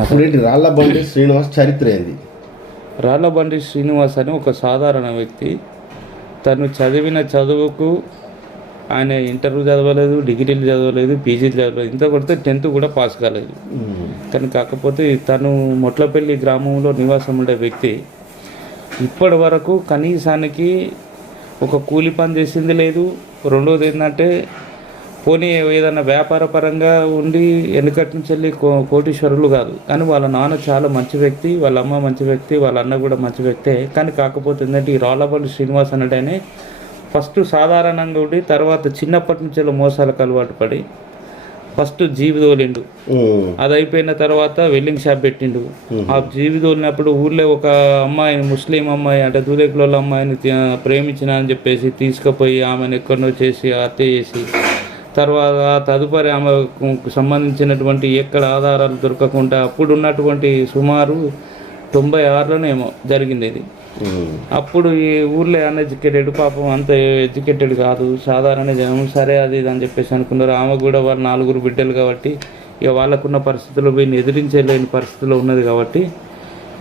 ఇప్పుడేంటి రాళ్లబండి శ్రీనివాస్ చరిత్ర ఏంది? రాళ్లబండి శ్రీనివాస్ అని ఒక సాధారణ వ్యక్తి. తను చదివిన చదువుకు ఆయన ఇంటర్ చదవలేదు, డిగ్రీలు చదవలేదు, పీజీలు చదవలేదు, ఇంత కొడితే 10th కూడా పాస్ కాలేదు. కానీ కాకపోతే తను మొట్లపల్లి గ్రామంలో నివాసం ఉండే వ్యక్తి. ఇప్పటి వరకు కనీసానికి ఒక కూలి పని చేసింది లేదు. రెండోది ఏంటంటే పోనీ ఏదైనా వ్యాపార పరంగా ఉండి వెనుకటి నుంచి వెళ్ళి కోటీశ్వరులు కాదు, కానీ వాళ్ళ నాన్న చాలా మంచి వ్యక్తి, వాళ్ళ అమ్మ మంచి వ్యక్తి, వాళ్ళ అన్న కూడా మంచి వ్యక్తే. కానీ కాకపోతే ఏంటంటే ఈ రాళ్లబండి శ్రీనివాస్ అనేటనే ఫస్ట్ సాధారణంగా ఉండి తర్వాత చిన్నప్పటి నుంచి మోసాలకు అలవాటు పడి ఫస్ట్ జీవి తోలిండు. అది అయిపోయిన తర్వాత వెల్డింగ్ షాప్ పెట్టిండు. ఆ జీవి తోలినప్పుడు ఊళ్ళో ఒక అమ్మాయిని, ముస్లిం అమ్మాయి అంటే దూదేకుల అమ్మాయిని ప్రేమించిన అని చెప్పేసి తీసుకుపోయి ఆమెను ఎక్కడనో చేసి హత్య చేసి తర్వాత తదుపరి ఆమెకు సంబంధించినటువంటి ఎక్కడ ఆధారాలు దొరకకుండా అప్పుడు ఉన్నటువంటి సుమారు 96లోనేమో జరిగింది ఇది. అప్పుడు ఈ ఊర్లో అన్ఎడ్యుకేటెడ్, పాపం అంత ఎడ్యుకేటెడ్ కాదు, సాధారణ జనం, సరే అది ఇది అని చెప్పేసి అనుకున్నారు. ఆమె కూడా వాళ్ళ 4 బిడ్డలు కాబట్టి ఇక వాళ్ళకున్న పరిస్థితుల్లో వీడిని ఎదిరించలేని పరిస్థితిలో ఉన్నది కాబట్టి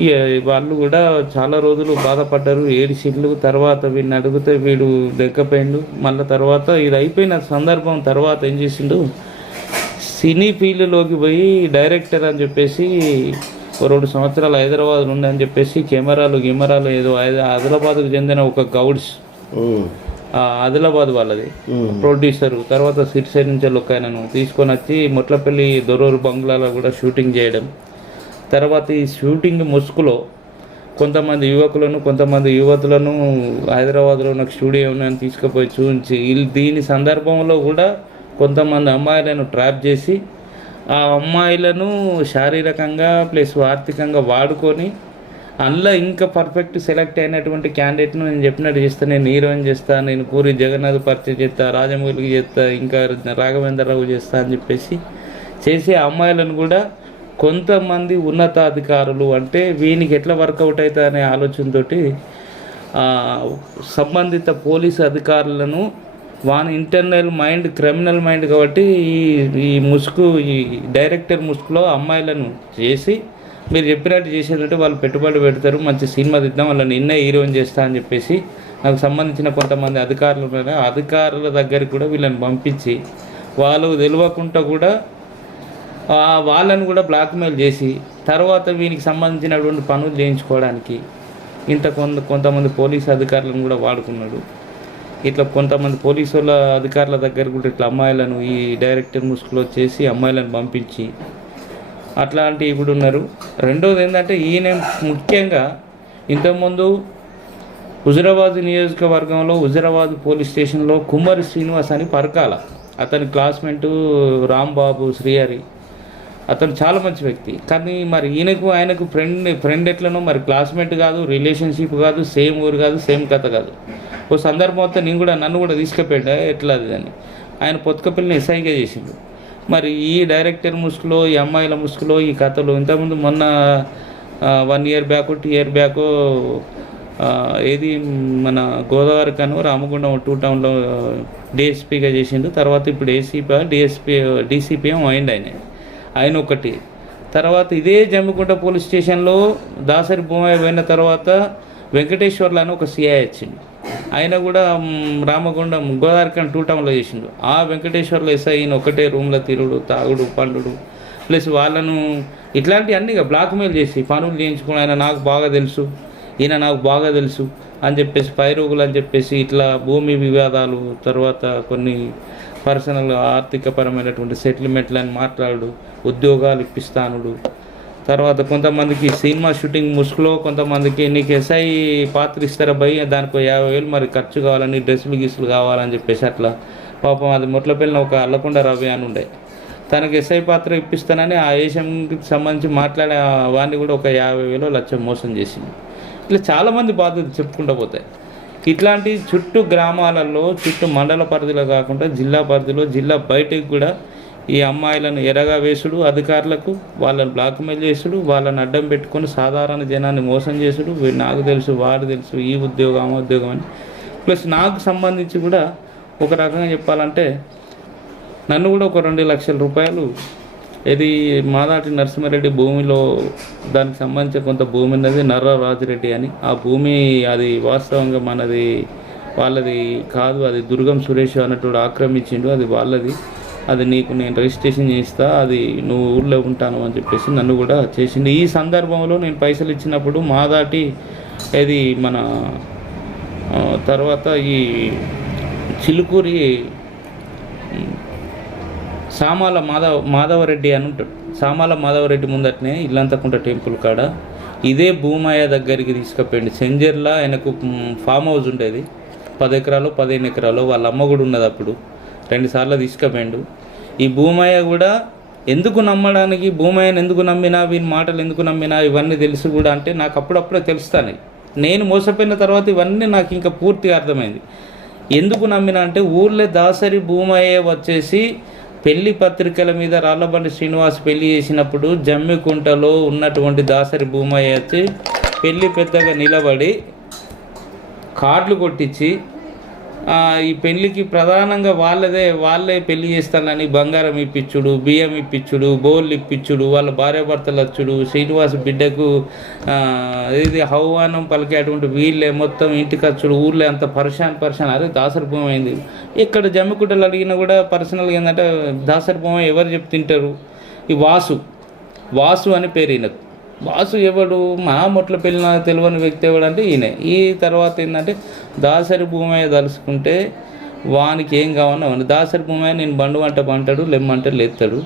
ఇక వాళ్ళు కూడా చాలా రోజులు బాధపడ్డారు, ఏడిసిళ్ళు. తర్వాత వీడిని అడిగితే వీడు దెక్కపోయిండు. మళ్ళీ తర్వాత ఇది అయిపోయిన సందర్భం తర్వాత ఏం చేసిండు, సినీ ఫీల్డ్లోకి పోయి డైరెక్టర్ అని చెప్పేసి 2 సంవత్సరాలు హైదరాబాద్ ఉండే అని చెప్పేసి కెమెరాలు ఏదో ఆదిలాబాద్కు చెందిన ఒక గౌడ్స్, ఆదిలాబాద్ వాళ్ళది ప్రొడ్యూసరు, తర్వాత సిరిసేరి నుంచి ఒక ఆయనను తీసుకొని వచ్చి మొట్లపల్లి దొరూరు బంగ్లాలో కూడా షూటింగ్ చేయడం. తర్వాత ఈ షూటింగ్ ముసుగులో కొంతమంది యువకులను కొంతమంది యువతులను హైదరాబాద్లో నాకు స్టూడియో ఉన్నాయని తీసుకుపోయి చూపించి దీని సందర్భంలో కూడా కొంతమంది అమ్మాయిలను ట్రాప్ చేసి ఆ అమ్మాయిలను శారీరకంగా ప్లస్ ఆర్థికంగా వాడుకొని అందులో ఇంకా పర్ఫెక్ట్ సెలెక్ట్ అయినటువంటి క్యాండిడేట్ను నేను చెప్పినట్టు చేస్తా, నేను హీరోయిన్ చేస్తా, నేను పూరి జగన్నాథ్ పరిచయం చేస్తా, రాజమౌళికి చేస్తా, ఇంకా రాఘవేంద్రరావు చేస్తా అని చెప్పేసి చేసే అమ్మాయిలను కూడా కొంతమంది ఉన్నతాధికారులు అంటే వీనికి ఎట్లా వర్కౌట్ అవుతా అనే ఆలోచనతోటి సంబంధిత పోలీసు అధికారులను వాని ఇంటర్నల్ మైండ్ క్రిమినల్ మైండ్ కాబట్టి ఈ ముసుగు, ఈ డైరెక్టర్ ముసుగులో అమ్మాయిలను చేసి మీరు చెప్పినట్టు చేసేదంటే వాళ్ళు పెట్టుబడి పెడతారు, మంచి సినిమా తీద్దాం, వాళ్ళని నిన్నే హీరోయిన్ చేస్తా అని చెప్పేసి నాకు సంబంధించిన కొంతమంది అధికారులు ఉన్నారు. అధికారుల దగ్గరికి కూడా వీళ్ళని పంపించి వాళ్ళు తెలియకుండా కూడా వాళ్ళని కూడా బ్లాక్మెయిల్ చేసి తర్వాత వీనికి సంబంధించినటువంటి పనులు చేయించుకోవడానికి ఇంత కొంతమంది పోలీసు అధికారులను కూడా వాడుకున్నాడు. ఇట్లా కొంతమంది పోలీసు వాళ్ళ అధికారుల దగ్గర కూడా ఇట్లా అమ్మాయిలను ఈ డైరెక్టర్ ముసుగులో చేసి అమ్మాయిలను పంపించి అట్లాంటివి ఇప్పుడు ఉన్నారు. రెండోది ఏంటంటే ఈయన ముఖ్యంగా ఇంతకుముందు హుజురాబాద్ నియోజకవర్గంలో హుజురాబాద్ పోలీస్ స్టేషన్లో కుమ్మరి శ్రీనివాస్ అని పరకాల, అతని క్లాస్మేటు రాంబాబు శ్రీహరి, అతను చాలా మంచి వ్యక్తి. కానీ మరి ఆయనకు ఫ్రెండ్ ఎట్లనో మరి క్లాస్మేట్ కాదు, రిలేషన్షిప్ కాదు, సేమ్ ఊరు కాదు, సేమ్ కథ కాదు. ఓ సందర్భం వస్తే నన్ను కూడా తీసుకుపోయాడు ఎట్లా అది అని ఆయన పొత్తుకపల్లిని ఎస్ఐగా చేసిండు. మరి ఈ డైరెక్టర్ ముసుగులో, ఈ అమ్మాయిల ముసుగులో ఈ కథలు ఇంతకుముందు మొన్న 1 year బ్యాక్ 2 year బ్యాక్ ఏది మన గోదావరి కను రామగుండం 2 టౌన్లో డిఎస్పీగా చేసిండు. తర్వాత ఇప్పుడు డీసీపీఎం అయింది ఆయన ఒకటి. తర్వాత ఇదే జమ్మికుంట పోలీస్ స్టేషన్లో దాసరి భూమి పోయిన తర్వాత వెంకటేశ్వర్లు అని ఒక సిఐ వచ్చిండు. ఆయన కూడా రామగుండం గోదావరికన్ 2 టౌన్లో చేసిండు. ఆ వెంకటేశ్వర్లు ఎస్ఐ ఒకటే రూమ్లో తిరుగుడు, తాగుడు, పండుడు, ప్లస్ వాళ్ళను ఇట్లాంటివి అన్నీ బ్లాక్మెయిల్ చేసి పనులు చేయించుకుని ఆయన నాకు బాగా తెలుసు, ఈయన నాకు బాగా తెలుసు అని చెప్పేసి పైరోగులు అని చెప్పేసి ఇట్లా భూమి వివాదాలు, తర్వాత కొన్ని పర్సనల్ ఆర్థికపరమైనటువంటి సెటిల్మెంట్లని మాట్లాడు, ఉద్యోగాలు ఇప్పిస్తానుడు. తర్వాత కొంతమందికి సినిమా షూటింగ్ ముసుగులో కొంతమందికి నీకు ఎస్ఐ పాత్ర ఇస్తారా భయ్, దానికి 50,000 మరి ఖర్చు కావాలని, డ్రెస్సులు కావాలని చెప్పేసి అట్లా పాపం అది మొట్లపల్లిన ఒక అల్లకొండ రవి అని ఉండే, తనకు ఎస్ఐ పాత్ర ఇప్పిస్తానని ఆ ఏషంకి సంబంధించి మాట్లాడే వాడిని కూడా ఒక 50,000 లక్ష మోసం చేసింది. ఇట్లా చాలామంది బాధ్యత చెప్పుకుంటూ పోతాయి. ఇట్లాంటి చుట్టూ గ్రామాలలో, చుట్టూ మండల పరిధిలో కాకుండా జిల్లా పరిధిలో, జిల్లా బయటకు కూడా ఈ అమ్మాయిలను ఎరగా వేసుడు, అధికారులకు వాళ్ళని బ్లాక్మెయిల్ చేసుడు, వాళ్ళని అడ్డం పెట్టుకొని సాధారణ జనాన్ని మోసం చేసుడు, నాకు తెలుసు, వాడు తెలుసు, ఈ ఉద్యోగం ఆ ఉద్యోగం అని. ప్లస్ నాకు సంబంధించి కూడా ఒక రకంగా చెప్పాలంటే నన్ను కూడా ఒక 2 లక్షల రూపాయలు ఇది మాదాటి నరసింహారెడ్డి భూమిలో దానికి సంబంధించిన కొంత భూమి ఉన్నది నర్ర రాజిరెడ్డి అని. ఆ భూమి అది వాస్తవంగా మనది వాళ్ళది కాదు, అది దుర్గం సురేష్ అన్నట్టు ఆక్రమించిండు, అది వాళ్ళది, అది నీకు నేను రిజిస్ట్రేషన్ చేస్తా, అది నువ్వు ఊళ్ళో ఉంటాను అని చెప్పేసి నన్ను కూడా చేసింది. ఈ సందర్భంలో నేను పైసలు ఇచ్చినప్పుడు మాదాటి ఇది మన తర్వాత ఈ చిలుకూరి సామాల మాధవరెడ్డి అని ఉంటాడు. సామాల మాధవరెడ్డి ముందటనే ఇల్లంతకుంట టెంపుల్ కాడ ఇదే భూమయ్య దగ్గరికి తీసుకుపోయింది. సెంజర్లో ఆయనకు ఫామ్ హౌస్ ఉండేది, 10 ఎకరాలు 15 ఎకరాలు, వాళ్ళ అమ్మ కూడా ఉన్నది. అప్పుడు 2 సార్లు తీసుకుపోయిండు. ఈ భూమయ్య కూడా ఎందుకు నమ్మడానికి, భూమయ్యను ఎందుకు నమ్మినా, వీని మాటలు ఎందుకు నమ్మినా ఇవన్నీ తెలుసు కూడా అంటే నాకు అప్పుడప్పుడే తెలుస్తాయి. నేను మోసపోయిన తర్వాత ఇవన్నీ నాకు ఇంకా పూర్తిగా అర్థమైంది. ఎందుకు నమ్మినా అంటే ఊర్లో దాసరి భూమయ్య వచ్చేసి పెళ్లి పత్రికల మీద రాళ్లబండి శ్రీనివాస్ పెళ్లి చేసినప్పుడు జమ్మికుంటలో ఉన్నటువంటి దాసరి భూమయ్య వచ్చి పెళ్లి పెద్దగా నిలబడి కార్డులు కొట్టించి ఈ పెళ్ళికి ప్రధానంగా వాళ్ళే పెళ్లి చేస్తానని బంగారం ఇప్పించుడు, బియ్యం ఇప్పించుడు, బోళ్ళు ఇప్పించుడు, వాళ్ళ భార్యాభర్తలు వచ్చుడు, శ్రీనివాస్ బిడ్డకు ఇది ఆహ్వానం పలికేటువంటి వీళ్ళే మొత్తం ఇంటికి వచ్చుడు, ఊళ్ళో అంత పరిశాన్ అరే దాసరి భూమి అయింది. ఇక్కడ జమ్మికుంటలు అడిగినా కూడా పర్సనల్గా ఏంటంటే దాసరి భూమి ఎవరు చెప్తుంటారు, ఈ వాసు అని పేరు ఈయనకు. వాసు ఎవడు, మా మొట్ల పెళ్ళిన తెలియని వ్యక్తి ఎవడు అంటే ఈయన. ఈ తర్వాత ఏంటంటే దాసరి భూమయ్య తలుసుకుంటే వానికి ఏం కావాలన్నా దాసరి భూమయ్య నేను బంటాడు, లెమ్మంటే లేస్తాడు.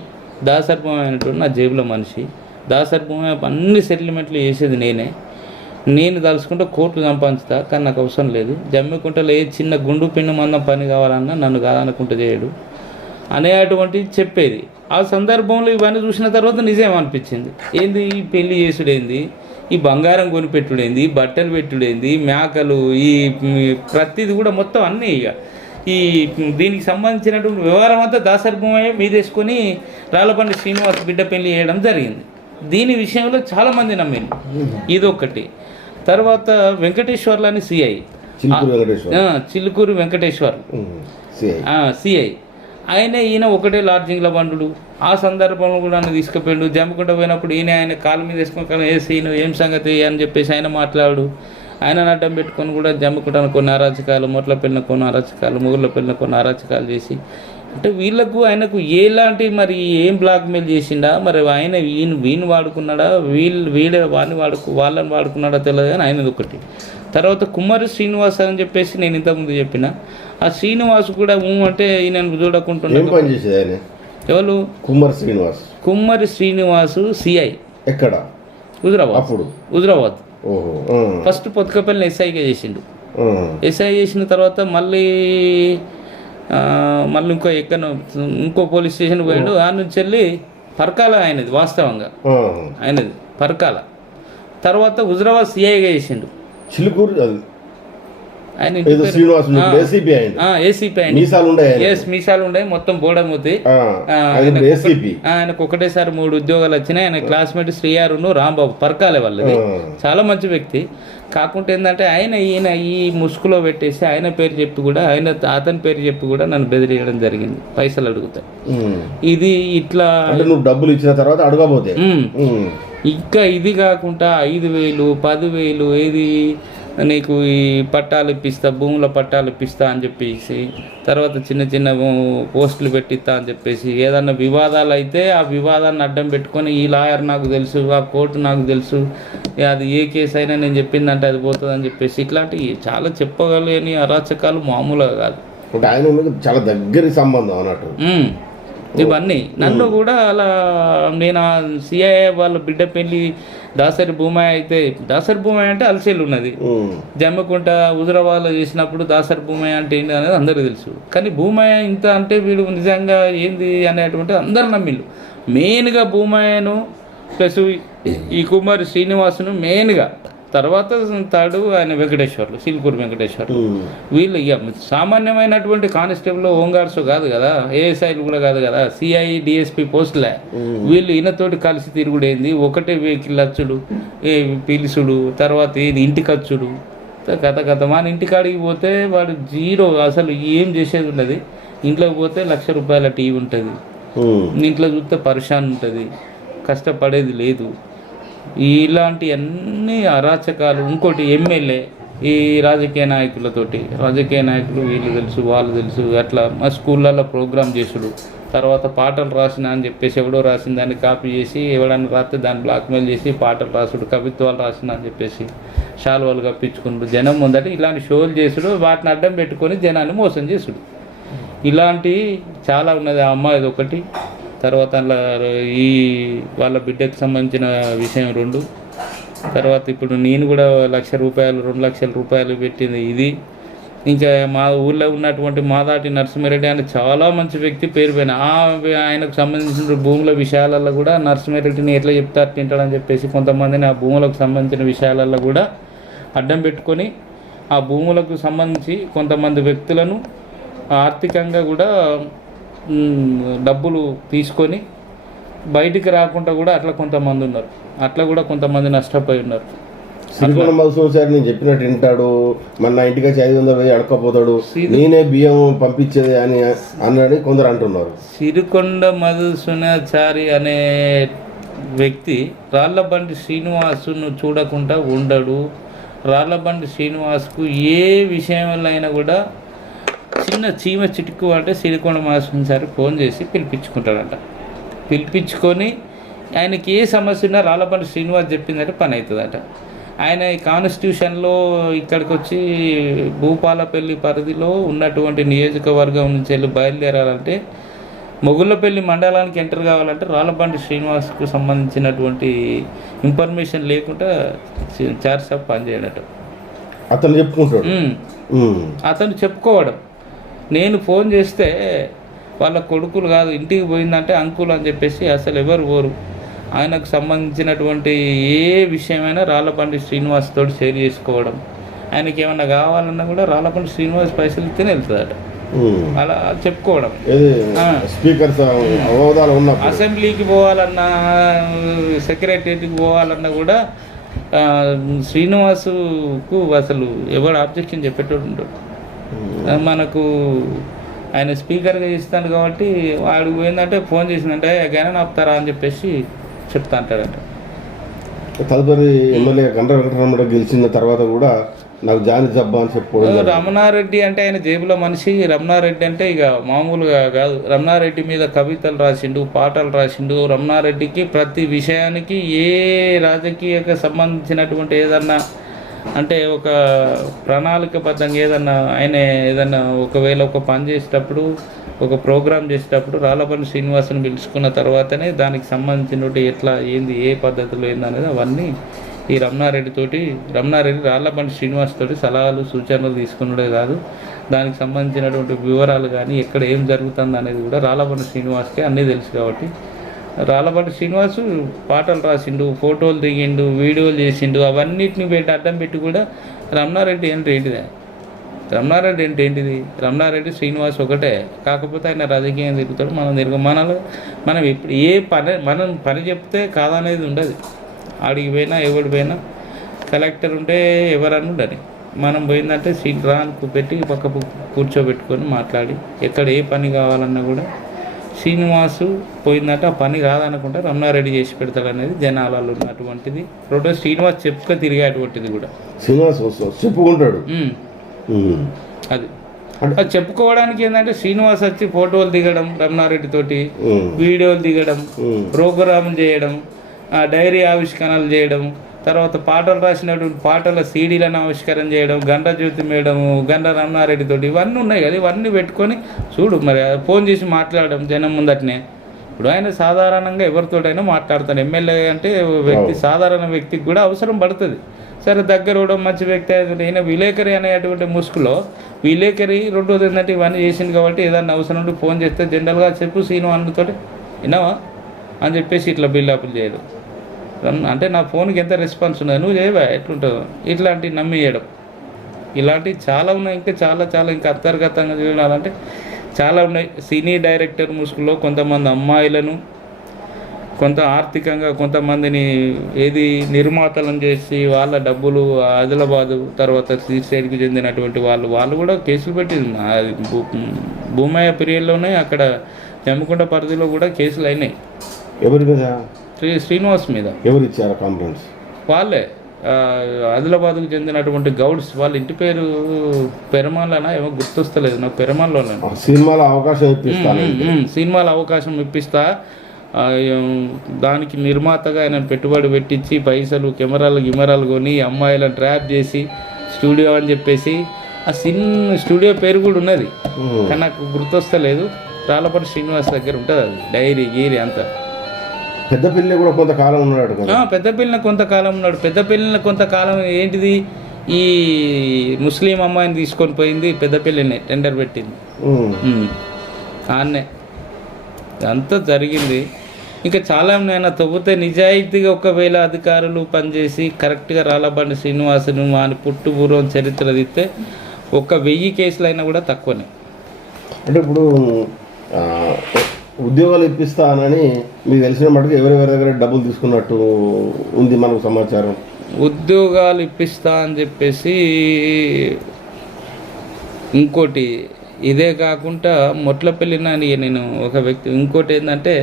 దాసరి భూమయ్య అనేటువంటి నా జేబులో మనిషి. దాసరి భూమయ్య అన్ని సెటిల్మెంట్లు చేసేది నేను తలుసుకుంటే కోట్లు సంపాదించుతా, కానీ నాకు అవసరం లేదు. జమ్మికుంటలో ఏ చిన్న గుండు పిన్ను మందం పని కావాలన్నా నన్ను కాదనుకుంటే చేయడు అనేటువంటి చెప్పేది. ఆ సందర్భంలో ఇవన్నీ చూసిన తర్వాత నిజం అనిపించింది. ఏంది ఈ పెళ్లి చేసుడేంది, ఈ బంగారం కొనిపెట్టుడేంది, బట్టలు పెట్టుడేంది, మేకలు, ఈ ప్రతిది కూడా మొత్తం అన్నీ ఇక ఈ దీనికి సంబంధించినటువంటి వ్యవహారం అంతా దాసరి భూమయ్య మీదేసుకొని రాళ్లబండి శ్రీనివాస్ బిడ్డ పెళ్లి చేయడం జరిగింది. దీని విషయంలో చాలామంది నమ్మింది. ఇదొకటి. తర్వాత వెంకటేశ్వర్లు అని సిఐ, చిలుకూరు వెంకటేశ్వర్ సిఐ, ఈయన ఒకటే లాడ్జింగ్ల బండుడు. ఆ సందర్భంలో కూడా ఆయన తీసుకుపోయాడు. జమ్మికుంట పోయినప్పుడు ఆయన కాలు మీద వేసుకొని వేసి ఏం సంగతి అని చెప్పేసి ఆయన మాట్లాడు. ఆయన అడ్డం పెట్టుకొని కూడా జమ్మికుంటాను కొన్ని అరాచకాలు, మొట్ల పెళ్ళిన కొన్ని అరాచకాలు, ముగ్గుల పెళ్ళిన కొన్ని అరాచకాలు చేసి అంటే ఆయనకు ఎలాంటి మరి ఏం బ్లాక్మెయిల్ చేసిండా, మరి ఆయన వీని వాడుకున్నాడా, వాళ్ళని వాడుకున్నాడా తెలియదు, కానీ ఆయనది ఒకటి. తర్వాత కుమ్మరి శ్రీనివాస్ అని చెప్పేసి నేను ఇంతకుముందు చెప్పిన ఆ శ్రీనివాస్ కూడా అంటే ఈయన చూడకుంటున్నాడు. ఎవరు? కుమ్మరి శ్రీనివాసు సిఐ. ఎక్కడ? హుజురాబాద్. ఫస్ట్ పొత్తుకపల్లిని ఎస్ఐగా చేసిండు. ఎస్ఐ చేసిన తర్వాత మళ్ళీ ఇంకో పోలీస్ స్టేషన్ పోయాడు. ఆ నుంచి వెళ్ళి పరకాల ఆయనది, వాస్తవంగా ఆయనది పరకాల. తర్వాత హుజురాబాద్ సిఐగా చేసిండు. చిలుకూరు ఆయన ఏసీపీ అయింది. మీసాలు ఉండే, మొత్తం బోడమూతి. ఆయనకు ఒకటేసారి 3 ఉద్యోగాలు వచ్చినాయి. ఆయన క్లాస్మేట్ శ్రీయారును రాంబాబు పరకాలే వాళ్ళది. చాలా మంచి వ్యక్తి. కాకుంటే ఏంటంటే ఈయన ఈ ముసుగులో పెట్టేసి ఆయన పేరు చెప్పి కూడా అతని పేరు చెప్పి కూడా నన్ను బెదిరియడం జరిగింది, పైసలు అడుగుతా. ఇది ఇట్లా డబ్బులు ఇచ్చిన తర్వాత అడగబోతే ఇంకా ఇది కాకుండా 5,000 10,000 ఏది నీకు ఈ పట్టాలు ఇప్పిస్తా, భూముల పట్టాలు ఇప్పిస్తా అని చెప్పేసి, తర్వాత చిన్న పోస్టులు పెట్టిస్తా అని చెప్పేసి, ఏదన్నా వివాదాలు అయితే ఆ వివాదాన్ని అడ్డం పెట్టుకొని ఈ లాయర్ నాకు తెలుసు, ఆ కోర్టు నాకు తెలుసు, అది ఏ కేసు అయినా నేను చెప్పిందంటే అది పోతుంది అని చెప్పేసి ఇట్లాంటివి చాలా చెప్పగలని అరాచకాలు మామూలుగా కాదు. ఆయన చాలా దగ్గర సంబంధం అన్నట్టు ఇవన్నీ. నన్ను కూడా అలా నేను సిఐ వాళ్ళ బిడ్డ పెళ్లి దాసరి భూమయ్య అయితే, దాసరి భూమయ్య అంటే అలసేలు ఉన్నది, జమ్మికుంట హుజురాబాద్లో చేసినప్పుడు దాసరి భూమయ్య అంటే ఏంటి అనేది అందరికీ తెలుసు. కానీ భూమయ్య ఇంత అంటే వీడు నిజంగా ఏంది అనేటువంటి అందరు నమ్మిళ్ళు. మెయిన్గా భూమయ్యను ప్లస్ ఈ కుమారి శ్రీనివాసును మెయిన్గా, తర్వాత తాడు ఆయన వెంకటేశ్వర్లు, సిల్కూరు వెంకటేశ్వర్లు. వీళ్ళు ఇక సామాన్యమైనటువంటి కానిస్టేబుల్, హోంగార్డ్స్ కాదు కదా, ఏఎస్ఐలు కూడా కాదు కదా, సిఐ డిఎస్పి పోస్టులే. వీళ్ళు ఈయనతోటి కలిసి తిరుగుడేంది, ఒకటే వెహికల్ వచ్చుడు, పిలుసుడు, తర్వాత ఇంటికి వచ్చుడు, కథ మన ఇంటికాడికి పోతే వాడు జీరో, అసలు ఏం చేసేది ఉన్నది. ఇంట్లోకి పోతే 1,00,000 రూపాయల టీవీ ఉంటుంది, ఇంట్లో చూస్తే పరిశాన్ ఉంటుంది, కష్టపడేది లేదు. ఇలాంటి అన్ని అరాచకాలు. ఇంకోటి ఎమ్మెల్యే ఈ రాజకీయ నాయకులతోటి, రాజకీయ నాయకులు వీళ్ళు తెలుసు వాళ్ళు తెలుసు అట్లా మా స్కూళ్ళల్లో ప్రోగ్రామ్ చేసుడు, తర్వాత పాటలు రాసిన అని చెప్పేసి ఎవడో రాసిన దాన్ని కాపీ చేసి ఎవడన్నా రాస్తే దాన్ని బ్లాక్మెయిల్ చేసి పాటలు రాసుడు, కవిత్వాలు రాసిన అని చెప్పేసి శాలువాలు కప్పించుకుంటూ జనం ముందట ఇలాంటి షోలు చేసుడు, వాటిని అడ్డం పెట్టుకొని జనాన్ని మోసం చేసుడు. ఇలాంటి చాలా ఉన్నది. ఆ అమ్మాయిది ఒకటి, తర్వాత అలా ఈ వాళ్ళ బిడ్డకు సంబంధించిన విషయం 2, తర్వాత ఇప్పుడు నేను కూడా ₹1,00,000 ₹2,00,000 పెట్టింది ఇది. ఇంకా మా ఊళ్ళో ఉన్నటువంటి మాదాటి నరసింహారెడ్డి అని చాలా మంచి వ్యక్తి పేరు పైన ఆయనకు సంబంధించిన భూముల విషయాలలో కూడా నరసింహారెడ్డిని ఎట్లా చెప్తారు తింటాడని చెప్పేసి కొంతమందిని ఆ భూములకు సంబంధించిన విషయాలలో కూడా అడ్డం పెట్టుకొని ఆ భూములకు సంబంధించి కొంతమంది వ్యక్తులను ఆర్థికంగా కూడా డబ్బులు తీసుకొని బయటికి రాకుండా కూడా అట్లా కొంతమంది ఉన్నారు. అట్లా కూడా కొంతమంది నష్టపోయి ఉన్నారు. శ్రీకొండ మధుసూదన్ నేను చెప్పినట్టు వింటాడు, మన ఇంటికి 500 అడకపోతాడు, నేనే బియ్యం పంపించేది అని అన్నాడు కొందరు అంటున్నారు. సిరికొండ మధుసూదనాచారి అనే వ్యక్తి రాళ్లబండి శ్రీనివాసును చూడకుండా ఉండడు. రాళ్లబండి శ్రీనివాస్కు ఏ విషయంలో అయినా కూడా చిన్న చీమ చిటుకు అంటే సిరికొండ మధుసూదనాచారి ఫోన్ చేసి పిలిపించుకుంటాడంట. పిలిపించుకొని ఆయనకి ఏ సమస్య ఉన్నా రాళ్లబండి శ్రీనివాస్ చెప్పిందంటే పని అవుతుందట. ఆయన కాన్స్టిట్యూషన్లో ఇక్కడికి వచ్చి భూపాలపల్లి పరిధిలో ఉన్నటువంటి నియోజకవర్గం నుంచి వెళ్ళి బయలుదేరాలంటే మొగుళ్ళపల్లి మండలానికి ఎంటర్ కావాలంటే రాళ్లబండి శ్రీనివాస్కు సంబంధించినటువంటి ఇన్ఫర్మేషన్ లేకుండా చార్జ్ ఆఫ్ పనిచేయడట. అతను చెప్పుకుంటాడు, అతను చెప్పుకోవడం. నేను ఫోన్ చేస్తే వాళ్ళ కొడుకులు కాదు ఇంటికి పోయిందంటే అంకుల్ అని చెప్పేసి అసలు ఎవరు పోరు. ఆయనకు సంబంధించినటువంటి ఏ విషయమైనా రాళ్లబండి శ్రీనివాస్ తోటి షేర్ చేసుకోవడం. ఆయనకి ఏమన్నా కావాలన్నా కూడా రాళ్లబండి శ్రీనివాస్ పైసలు ఇస్తేనే వెళ్తుందట. అలా చెప్పుకోవడం. అసెంబ్లీకి పోవాలన్నా సెక్రటరీకి పోవాలన్నా కూడా శ్రీనివాసుకు అసలు ఎవరు ఆబ్జెక్షన్ చెప్పేటోడు ఉంటాడు. మనకు ఆయన స్పీకర్గా ఇస్తాను కాబట్టి వాడికి పోయిందంటే ఫోన్ చేసిందంటే గైనా ఆపుతారా అని చెప్పేసి చెప్తా అంటాడంట. తదుపరి ఎమ్మెల్యే గంట వెంకటరమణ గెలిచిన తర్వాత కూడా నాకు జాని జబ్బా అని చెప్పుకోవడం. రమణారెడ్డి అంటే ఆయన జేబులో మనిషి. రమణారెడ్డి అంటే ఇక మామూలుగా కాదు. రమణారెడ్డి మీద కవితలు రాసిండు, పాటలు రాసిండు. రమణారెడ్డికి ప్రతి విషయానికి ఏ రాజకీయకు సంబంధించినటువంటి ఏదన్నా అంటే ఒక ప్రణాళికబద్ధంగా ఏదన్నా ఒకవేళ ఒక పని చేసేటప్పుడు ఒక ప్రోగ్రాం చేసేటప్పుడు రాళ్లబండి శ్రీనివాసుని పిలుచుకున్న తర్వాతనే దానికి సంబంధించినటువంటి ఎట్లా ఏంది ఏ పద్ధతిలో ఏందనేది అవన్నీ ఈ రమణారెడ్డి రాళ్లబండి శ్రీనివాస్ తోటి సలహాలు సూచనలు తీసుకున్నదే కాదు, దానికి సంబంధించినటువంటి వివరాలు కానీ ఎక్కడ ఏం జరుగుతుంది అనేది కూడా రాళ్లబండి శ్రీనివాస్కే అన్నీ తెలుసు. కాబట్టి రాళ్లబండి శ్రీనివాసు పాటలు రాసిండు, ఫోటోలు దిగిండు, వీడియోలు చేసిండు. అవన్నిటిని పెట్టి అడ్డం పెట్టి కూడా రమణారెడ్డి అంటే ఏంటిదే? రమణారెడ్డి అంటే ఏంటిది? రమణారెడ్డి శ్రీనివాస్ ఒకటే, కాకపోతే ఆయన రాజకీయం తిరుగుతాడు, మనం ఇప్పుడు ఏ మనం పని చెప్తే కాదనేది ఉండదు. ఆడికి పోయినా ఎవడు పోయినా కలెక్టర్ ఉంటే ఎవరన్నా ఉండని, మనం పోయిందంటే సీట్ రాను పెట్టి పక్క కూర్చోబెట్టుకొని మాట్లాడి ఎక్కడ ఏ పని కావాలన్నా కూడా శ్రీనివాసు పోయిందంటే ఆ పని కాదనుకుంటే రమణారెడ్డి చేసి పెడతాడు అనేది జనాలలో ఉన్నటువంటిది. రెండో శ్రీనివాస్ చెప్పుక తిరిగేటువంటిది కూడా శ్రీనివాస్ చెప్పుకుంటాడు. అది చెప్పుకోవడానికి ఏంటంటే శ్రీనివాస్ వచ్చి ఫోటోలు దిగడం, రమణారెడ్డి తోటి వీడియోలు దిగడం, ప్రోగ్రాం చేయడం, డైరీ ఆవిష్కరణలు చేయడం, తర్వాత పాటలు రాసినటువంటి పాటల సీడీలను ఆవిష్కరణ చేయడం, గంట జ్యోతి మేడం, గంట రమణారెడ్డి తోటి ఇవన్నీ ఉన్నాయి కదా. ఇవన్నీ పెట్టుకొని చూడు మరి ఫోన్ చేసి మాట్లాడడం జనం ముందటనే. ఇప్పుడు ఆయన సాధారణంగా ఎవరితోటైనా మాట్లాడతాడు. ఎమ్మెల్యే అంటే వ్యక్తి సాధారణ వ్యక్తికి కూడా అవసరం పడుతుంది. సరే దగ్గర కూడా మంచి వ్యక్తి అయితే ఈయన విలేకరి అనేటువంటి ముసుగులో విలేకరి రెండోది ఏంటంటే ఇవన్నీ చేసింది కాబట్టి ఏదన్నా అవసరం ఉంటే ఫోన్ చేస్తే జనరల్గా చెప్పు సీను అన్నతోటి విన్నావా అని చెప్పేసి ఇట్లా బిల్డప్లు చేయడం. అంటే నా ఫోన్కి ఎంత రెస్పాన్స్ ఉన్నది నువ్వు చేయవా ఎట్లుంటుందో ఇట్లాంటివి నమ్మియడం. ఇలాంటివి చాలా ఉన్నాయి. ఇంకా చాలా ఇంకా అంతర్గతంగా చూడాలంటే చాలా ఉన్నాయి. సినీ డైరెక్టర్ ముసుగులో కొంతమంది అమ్మాయిలను కొంత ఆర్థికంగా కొంతమందిని నిర్మాతలను చేసి వాళ్ళ డబ్బులు ఆదిలాబాదు తర్వాత శ్రీశైలికి చెందినటువంటి వాళ్ళు కూడా కేసులు పెట్టింది. భూమయ్య పీరియడ్లోనే అక్కడ జమ్మికుంట పరిధిలో కూడా కేసులు అయినాయి. ఎవరి మీద? శ్రీనివాస్ మీద. ఎవరు ఇచ్చారు కంప్లైంట్స్? వాళ్ళే ఆదిలాబాద్కు చెందినటువంటి గౌడ్స్. వాళ్ళ ఇంటి పేరు పెరమాలనా ఏమో గుర్తొస్తలేదు నాకు. పెరమాల్లోనే సినిమాలో అవకాశం ఇప్పిస్తాను, సినిమాలో అవకాశం ఇప్పిస్తా, దానికి నిర్మాతగా ఆయన పెట్టుబడి పెట్టించి పైసలు కెమెరాలు కొని అమ్మాయిలను ట్రాప్ చేసి స్టూడియో అని చెప్పేసి ఆ స్టూడియో పేరు కూడా ఉన్నది కానీ నాకు గుర్తొస్తలేదు. రాళ్ళపాటి శ్రీనివాస్ దగ్గర ఉంటుంది అది, డైరీ గీరి అంతా. పెద్దపల్లి కూడా కొంతకాలం ఉన్నాడు కదా? పెద్దపల్లిన కొంతకాలం ఉన్నాడు. పెద్దపల్లిన కొంతకాలం ఏంటిది, ఈ ముస్లిం అమ్మాయిని తీసుకొని పోయింది పెద్దపల్లినే, టెండర్ పెట్టింది ఆన్నే అంతా జరిగింది. ఇంకా చాలా నేను తవ్వుతే నిజాయితీగా ఒకవేళ అధికారులు పనిచేసి కరెక్ట్గా రాళ్ళబండి శ్రీనివాసును వాని పుట్టుపూర్వం చరిత్ర తీస్తే 1000 కేసులైనా కూడా తక్కువనే. అంటే ఇప్పుడు ఉద్యోగాలు ఇప్పిస్తానని మీకు తెలిసిన మటుకు ఎవరెవరి దగ్గర డబ్బులు తీసుకున్నట్టు ఉంది మనకు సమాచారం? ఉద్యోగాలు ఇప్పిస్తా అని చెప్పేసి ఇంకోటి ఇదే కాకుండా మొట్లపల్లిన నేను ఒక వ్యక్తి, ఇంకోటి ఏంటంటే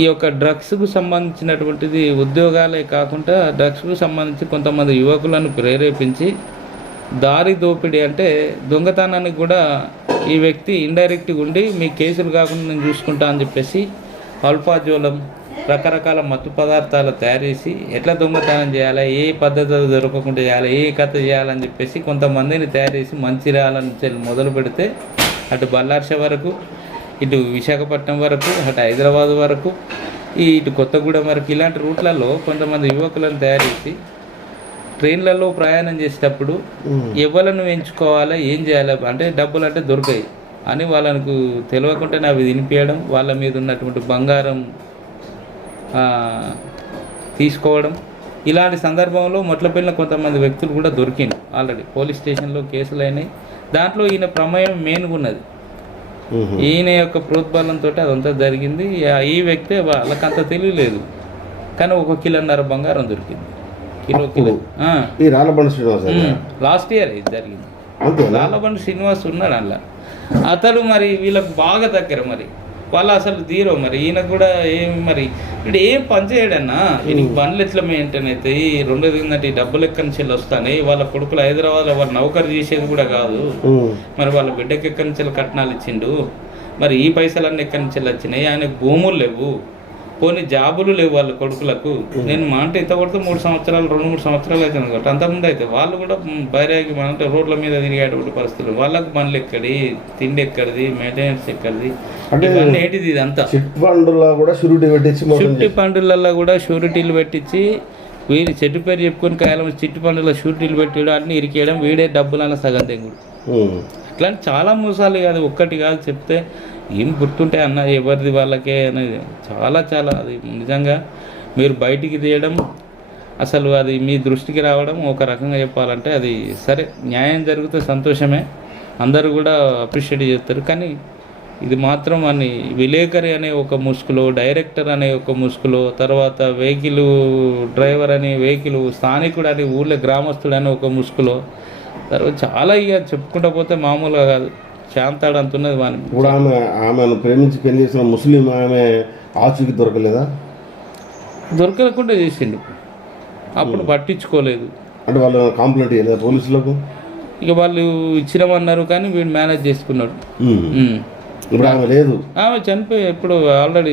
ఈ యొక్క డ్రగ్స్కు సంబంధించినటువంటిది ఉద్యోగాలే కాకుండా డ్రగ్స్కు సంబంధించి కొంతమంది యువకులను ప్రేరేపించి దారి దోపిడీ అంటే దొంగతనానికి కూడా ఈ వ్యక్తి ఇండైరెక్ట్గా ఉండి మీ కేసులు కాకుండా నేను చూసుకుంటా అని చెప్పేసి అల్ఫాజోలం రకరకాల మత్తు పదార్థాలు తయారు చేసి ఎట్లా దొంగతనం చేయాలి, ఏ పద్ధతిలో దొరకకుండా చేయాలి, ఏ కథ చేయాలని చెప్పేసి కొంతమందిని తయారు చేసి మంచిర్యాల నుంచి మొదలు పెడితే అటు బల్లార్ష వరకు, ఇటు విశాఖపట్నం వరకు, అటు హైదరాబాద్ వరకు, ఇటు కొత్తగూడెం వరకు ఇలాంటి రూట్లలో కొంతమంది యువకులను తయారు చేసి ట్రైన్లలో ప్రయాణం చేసేటప్పుడు ఎవరిని ఎంచుకోవాలా, ఏం చేయాలి అంటే డబ్బులు అంటే దొరికాయి అని వాళ్ళకు తెలియకుండానే అవి తినిపించడం, వాళ్ళ మీద ఉన్నటువంటి బంగారం తీసుకోవడం. ఇలాంటి సందర్భంలో మొట్లపల్లిన కొంతమంది వ్యక్తులు కూడా దొరికింది. ఆల్రెడీ పోలీస్ స్టేషన్లో కేసులు అయినాయి. దాంట్లో ఈయన ప్రమేయం మెయిన్గా ఉన్నది. ఈయన యొక్క ప్రోద్బలంతో అదంతా జరిగింది. ఈ వ్యక్తి వాళ్ళకంత తెలియలేదు కానీ 1.5 కిలో బంగారం దొరికింది. కిలో ఈ రాళ్ళబండి శ్రీనివాస్ లాస్ట్ ఇయర్ ఇది జరిగింది. రాళ్ళబండి శ్రీనివాస్ ఉన్నాడు అలా. అతను మరి వీళ్ళకి బాగా దగ్గర, మరి వాళ్ళు అసలు తీరో. మరి ఈయన కూడా మరి ఇప్పుడు ఏం పని చేయడన్నా, ఈయనకి బండ్లు ఎట్లా మెయింటైన్ అవుతాయి, రెండోది ఏంటంటే ఈ డబ్బులు ఎక్కడి నుంచి వస్తాయి. వాళ్ళ కొడుకులు హైదరాబాద్లో వాళ్ళు నౌకరు చేసేది కూడా కాదు. మరి వాళ్ళ బిడ్డకి ఎక్కడి నుంచి కట్నాలు ఇచ్చిండు, మరి ఈ పైసలన్నీ ఎక్కడి నుంచి వచ్చినాయి. ఆయనకు భూములు లేవు, పోనీ జాబులు లేవు వాళ్ళ కొడుకులకు. నేను మా అంటే ఇంత కొడితే 2-3 సంవత్సరాలు అవుతుంది కాబట్టి అంతకుముందు అయితే వాళ్ళు కూడా బైరాగి అంటే రోడ్ల మీద తిరిగేటువంటి పరిస్థితులు. వాళ్ళకు బండ్లు ఎక్కడి, తిండి ఎక్కడిది, మెయింటెనెన్స్ ఎక్కడిది, ఇవన్నీ ఏంటిది ఇదంతా. చిట్ ఫండ్లలో కూడా షూరిటీలు పెట్టించి వీడి చెట్టు పేరు చెప్పుకొని కాయలు చిట్టు ఫండ్లో షూరిటీలు పెట్టడం, అన్నీ ఇరికేయడం, వీడే డబ్బులలో సగం తెంగుడు. ఇట్లాంటి చాలా మోసాలు కాదు, ఒక్కటి కాదు చెప్తే ఏం గుర్తుంటాయి అన్న ఎవరిది వాళ్ళకే అనేది. చాలా అది నిజంగా మీరు బయటికి తీయడం, అసలు అది మీ దృష్టికి రావడం ఒక రకంగా చెప్పాలంటే అది సరే, న్యాయం జరిగితే సంతోషమే, అందరూ కూడా అప్రిషియేట్ చేస్తారు. కానీ ఇది మాత్రం అని విలేకరి అనే ఒక ముసుగులో, డైరెక్టర్ అనే ఒక ముసుగులో, తర్వాత వెహికల్ డ్రైవర్ అనే వెహికల్ స్థానికుడు అని ఊళ్ళో గ్రామస్తుడు అనే ఒక ముసుగులో, తర్వాత చాలా ఇక చెప్పుకుంటూ పోతే మామూలుగా కాదు. శాంతాడు అంటున్నది వాని కూడా. ఆమెను ప్రేమించి పెళ్లి చేసిన ముస్లిం ఆమె ఆచూకి దొరకకుండా చేసిండు. అప్పుడు పట్టించుకోలేదు. అంటే వాళ్ళు కంప్లైంట్ చేయలేదు పోలీసులకు? ఇక వాళ్ళు ఇచ్చినామన్నారు కానీ వీడు మేనేజ్ చేసుకున్నాడు. ఇప్పుడు ఆమె లేదు, ఆమె చనిపోయి ఇప్పుడు ఆల్రెడీ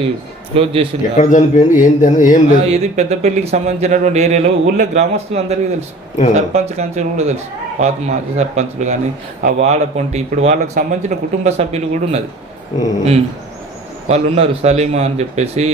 క్లోజ్ చేసింది. ఎక్కడ చనిపోయింది ఏంటి అనేది ఏం లేదు. ఇది పెద్దపల్లికి సంబంధించినటువంటి ఏరియాలో ఊళ్ళో గ్రామస్తులు అందరికీ తెలుసు, సర్పంచ్ కంచెలు కూడా తెలుసు, పాత మాజీ సర్పంచులు కానీ ఆ వాడ పొంటి ఇప్పుడు వాళ్ళకి సంబంధించిన కుటుంబ సభ్యులు కూడా ఉన్నది. వాళ్ళు ఉన్నారు, సలీమా అని చెప్పేసి.